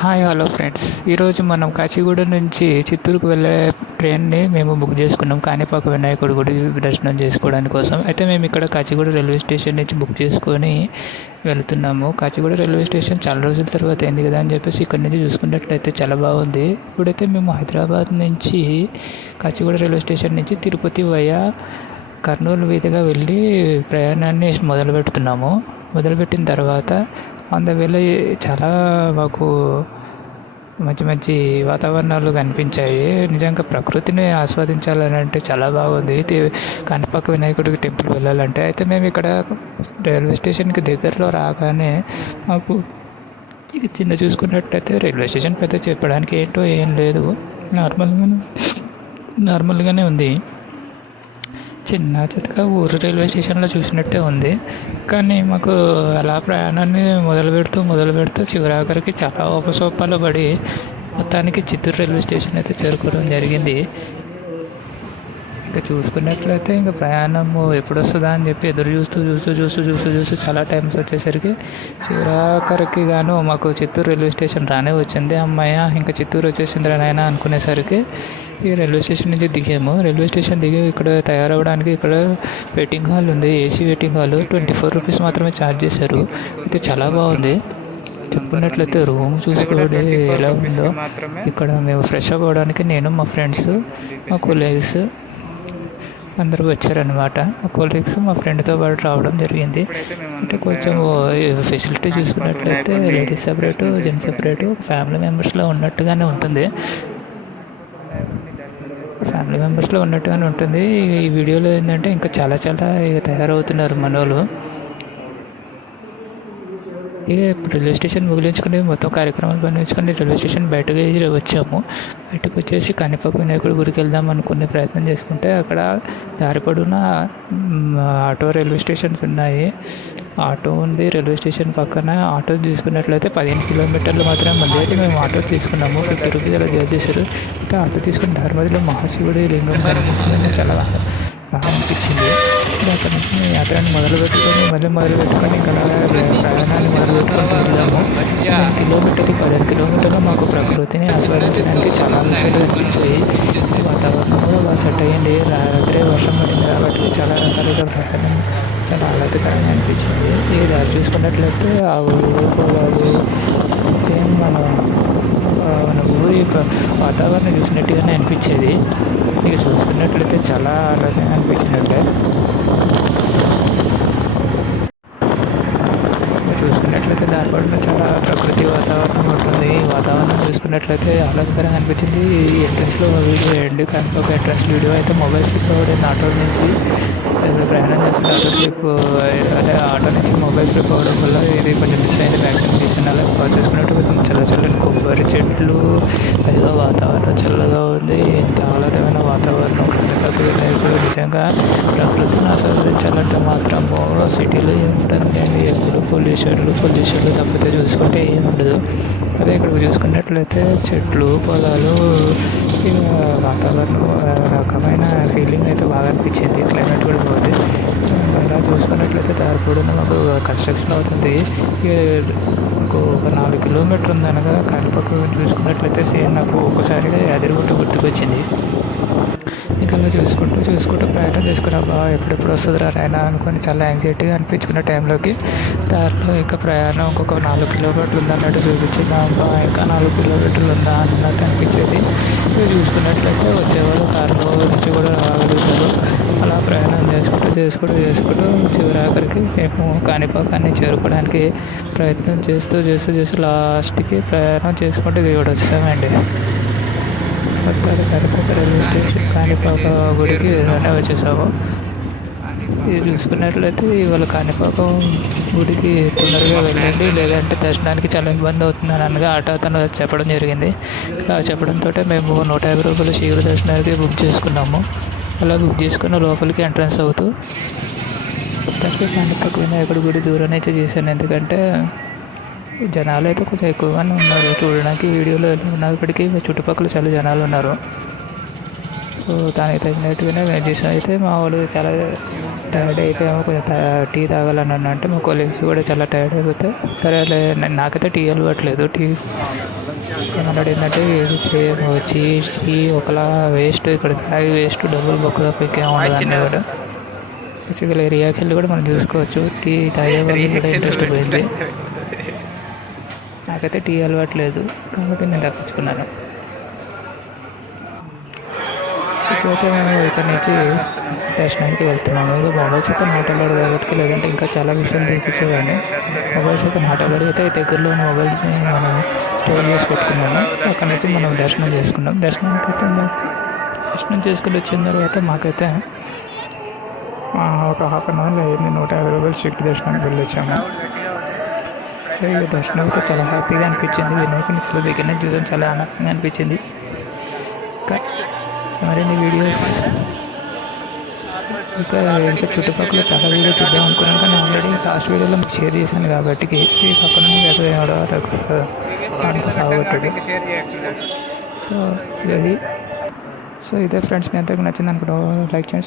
Hi hello friends, ఈరోజు మనం కాచిగూడ నుంచి చిత్తూరుకు వెళ్ళే ట్రైన్ని మేము బుక్ చేసుకున్నాం. కాణిపాక వినాయకుడి గుడి దర్శనం చేసుకోవడానికి కోసం. అయితే మేము ఇక్కడ కాచిగూడ రైల్వే స్టేషన్ నుంచి బుక్ చేసుకొని వెళుతున్నాము. కాచిగూడ రైల్వే స్టేషన్ చాలా రోజుల తర్వాత అయింది కదా అని చెప్పేసి ఇక్కడ నుంచి చూసుకున్నట్లయితే చాలా బాగుంది. ఇప్పుడైతే మేము హైదరాబాద్ నుంచి కాచిగూడ రైల్వే స్టేషన్ నుంచి తిరుపతి వయా కర్నూలు మీదుగా వెళ్ళి ప్రయాణాన్ని మొదలుపెట్టిన తర్వాత అందువల్ల చాలా మాకు మంచి మంచి వాతావరణాలు కనిపించాయి. నిజంగా ప్రకృతిని ఆస్వాదించాలని అంటే చాలా బాగుంది. కాణిపాక వినాయకుడికి టెంపుల్ వెళ్ళాలంటే అయితే మేము ఇక్కడ రైల్వే స్టేషన్కి దగ్గరలో రాగానే మాకు ఇక చిన్న చూసుకున్నట్టయితే రైల్వే స్టేషన్ పెద్ద చెప్పడానికి ఏంటో ఏం లేదు, నార్మల్గానే ఉంది. చిన్న చితక ఊరు రైల్వే స్టేషన్లో చూసినట్టే ఉంది. కానీ మాకు అలా ప్రయాణాన్ని మొదలు పెడుతూ చివరాఖరికి చాలా ఉపసోపాలు పడి మొత్తానికి చిత్తూరు రైల్వే స్టేషన్ అయితే చేరుకోవడం జరిగింది. ఇంకా చూసుకున్నట్లయితే ఇంకా ప్రయాణము ఎప్పుడు వస్తుందా అని చెప్పి ఎదురు చూస్తూ చాలా టైమ్స్ వచ్చేసరికి చివరాఖరికి గాను మాకు చిత్తూరు రైల్వే స్టేషన్ రానే వచ్చింది. అమ్మాయ ఇంకా చిత్తూరు వచ్చేసిందిరా నాయన అనుకునేసరికి ఈ రైల్వే స్టేషన్ నుంచి దిగాము. రైల్వే స్టేషన్ దిగి ఇక్కడ తయారవడానికి ఇక్కడ వెయిటింగ్ హాల్ ఉంది. ఏసీ వెయిటింగ్ హాల్ 24 రూపీస్ మాత్రమే ఛార్జ్ చేశారు. అయితే చాలా బాగుంది. చెప్పుకున్నట్లయితే రూమ్ చూసుకోండి ఎలా ఉందో. ఇక్కడ మేము ఫ్రెష్ అవ్వడానికి నేను మా ఫ్రెండ్స్ మా కొలీగ్స్ అందరూ వచ్చారనమాట. మా కొలీగ్స్ మా ఫ్రెండ్తో పాటు రావడం జరిగింది. అంటే కొంచెం ఫెసిలిటీ చూసుకున్నట్లయితే ladies separate gents separate family మెంబర్స్లో ఉన్నట్టుగానే ఉంటుంది. ఈ వీడియోలో ఏంటంటే ఇంకా చాలా ఇక తయారవుతున్నారు మనోళ్ళు. ఇక రైల్వే స్టేషన్ ముగిలించుకుని మొత్తం కార్యక్రమాలు పనిచుకొని రైల్వే స్టేషన్ బయటకు వచ్చాము. బయటకు వచ్చేసి కాణిపాక వినాయకుడి గుడికి వెళ్దాం అనుకునే ప్రయత్నం చేసుకుంటే అక్కడ దారి పొడవునా ఆటో రైల్వే స్టేషన్స్ ఉన్నాయి. ఆటో ఉంది రైల్వే స్టేషన్ పక్కన. ఆటో తీసుకున్నట్లయితే 15 కిలోమీటర్లు మాత్రమే మంది. అయితే మేము ఆటో తీసుకున్నాము. 50 రూపీస్ అలా చార్జ్ చేశారు. అయితే ఆటో తీసుకుని దారి మధ్యలో మహాశివుడి లింగం కనిపించింది. చాలా బాగా అనిపించింది. అక్కడ నుంచి మేము యాత్రను మొదలు పెట్టుకొని ఇంకా ప్రయాణాన్ని వెళ్ళాము. 15 కిలోమీటర్లు మాకు ప్రకృతిని ఆస్వాదించడానికి చాలా విషయాలు కనిపించాయి. వాతావరణం కూడా బాగా సెట్ అయ్యింది. రాత్రి వర్షం పడింది కాబట్టి చాలా రకాలుగా ప్రయాణం చాలా ఆహ్లాదకరంగా అనిపించింది. ఇక దారి చూసుకున్నట్లయితే ఆ ఊరు పొలాలు సేమ్ మన ఊరి వాతావరణం చూసినట్టుగానే అనిపించేది. ఇక చూసుకున్నట్లయితే చాలా ఆహ్లాదంగా అనిపించినట్లే. చూసుకున్నట్లయితే దారిపడిన చాలా ప్రకృతి వాతావరణం ఉంటుంది. ఈ వాతావరణం చూసుకున్నట్లయితే ఆహ్లాదకరంగా అనిపించింది. ఈ ఎంట్రన్స్లో వీడియో కాణిపాక ఎంట్రన్స్ వీడియో అయితే మొబైల్ స్లిప్ అవ్వడం ఆటో నుంచి ప్రయాణం చేస్తుంటే ఆటో నుంచి మొబైల్ స్లిప్ అవ్వడం వల్ల ఇది కొంచెం మిస్ అయింది. మ్యాక్సిమం తీసిన అలా చూసుకున్నట్టు చల్లని కొబ్బరి చెట్లు, పైగా వాతావరణం చల్లగా ఉంది. ఇంత ఆహ్లాదమైన వాతావరణం కాణిపాక వినాయకుడు నిజంగా ప్రకృతిని ఆస్వాదించాలంటే మాత్రము సిటీలో ఏముంటుంది అండి, ఎప్పుడు పొల్యూషన్లు తప్పితే చూసుకుంటే ఏముండదు. అదే ఇక్కడ చూసుకున్నట్లయితే చెట్లు పొలాలు వాతావరణం రకమైన ఫీలింగ్ అయితే బాగా అనిపించింది. క్లైమేట్ కూడా బాగుంది. అలా చూసుకున్నట్లయితే దారి కూడా మాకు కన్స్ట్రక్షన్ అవుతుంది. ఒక 4 కిలోమీటర్ ఉందనగా కాణిపాక చూసుకున్నట్లయితే సేమ్ నాకు ఒకసారిగా యాదగిరిగుట్ట గుర్తుకొచ్చింది. ఇంకా అలా చూసుకుంటూ ప్రయాణం చేసుకున్నా బాగా ఎప్పుడెప్పుడు వస్తుందిరా నాయన అనుకొని చాలా యాంగ్జైటీగా అనిపించుకున్న టైంలోకి దారిలో ఇంకా ప్రయాణం ఇంకొక 4 కిలోమీటర్లు ఉందన్నట్టు చూపించింది. అబ్బా ఇంకా 4 కిలోమీటర్లు ఉందా అన్నట్టు అనిపించేది. ఇక చూసుకున్నట్లయితే వచ్చేవాళ్ళు కారులో నుంచి కూడా రాగలుగుతారు. అలా ప్రయాణం చేసుకుంటూ చివరాఖరికి మేము కాణిపాకాన్ని చేరుకోవడానికి ప్రయత్నం చేస్తూ లాస్ట్కి ప్రయాణం చేసుకుంటూ ఇక్కడ వచ్చామండి. కాణిపాక రైల్వే స్టేషన్ కాణిపాక గుడికి వెంటనే వచ్చేసాము. ఇది చూసుకున్నట్లయితే ఇవాళ కాణిపాకం గుడికి తొందరగా వెళ్ళండి, లేదంటే దర్శనానికి చాలా ఇబ్బంది అవుతుందని అనగా ఆటో అతను చెప్పడం జరిగింది. చెప్పడంతో మేము 150 రూపాయలు శీఘ్ర దర్శనానికి బుక్ చేసుకున్నాము. అలా బుక్ చేసుకున్న లోపలికి ఎంట్రన్స్ అవుతూ కాణిపాక వినాయకుడి గుడి దూరం అయితే చేశాను. ఎందుకంటే జనాలు అయితే కొంచెం ఎక్కువగానే ఉన్నారు. చూడడానికి వీడియోలో ఉన్నప్పటికీ చుట్టుపక్కల చాలా జనాలు ఉన్నారు. సో దానికి తగినట్టుగానే మేము చేసాం. అయితే మా వాళ్ళు చాలా టైర్డ్ అయిపోయాము, కొంచెం టీ తాగాలని అంటే మా కొలీగ్స్ కూడా చాలా టైర్డ్ అయిపోతే సరే నాకైతే టీ అలవాట్లేదు. టీ ఆల్రెడీ ఏంటంటే సేమ్ వచ్చి టీ ఒకలా వేస్ట్, ఇక్కడ తాగి వేస్ట్, డబ్బులు బొక్క తప్ప ఇంకేం ఉండదు అన్నీ కూడా. బేసికల్ ఏరియాకి వెళ్ళి కూడా మనం చూసుకోవచ్చు. టీ తాగే వాళ్ళు కూడా ఇంట్రెస్ట్ పోయింది. నాకైతే టీ అలవాట్లేదు కాబట్టి నేను తప్పించుకున్నాను. ఇప్పుడైతే మేము ఇక్కడ నుంచి దర్శనానికి వెళ్తున్నాము. ఏదో మొబైల్స్ అయితే నాట్ అలౌడ్ కాబట్టి, లేదంటే ఇంకా చాలా విషయాలు చూపించేవాడిని. మొబైల్స్ అయితే నాట్ అలౌడ్ అయితే దగ్గరలో ఉన్న మొబైల్స్ని మనం స్టోర్ చేసి పెట్టుకున్నాము. అక్కడ నుంచి మనం దర్శనం చేసుకున్నాం. దర్శనానికి అయితే దర్శనం చేసుకుని వచ్చిన తర్వాత మాకైతే ఒక హాఫ్ అన్ అవర్లో అయింది. 150 రూపాయలు స్ట్రిక్ట్ దర్శనానికి వెళ్ళొచ్చాము. ఇక దర్శనం అయితే చాలా హ్యాపీగా అనిపించింది. వినాయకుడిని చాలా దగ్గరనే చూసాం, చాలా ఆనందంగా అనిపించింది. ఇంకా మరిన్ని వీడియోస్ ఇంకా చుట్టుపక్కల చాలా వీడియో చూద్దాం అనుకున్నాను, కానీ ఆల్రెడీ లాస్ట్ వీడియోలో మీకు షేర్ చేశాను కాబట్టి ఈ పక్కన మీకు అంత సాగొట్టాడు. సో ఇదే ఫ్రెండ్స్, మీ అందరికి నచ్చింది అనుకుంటా. లైక్ చేయండి.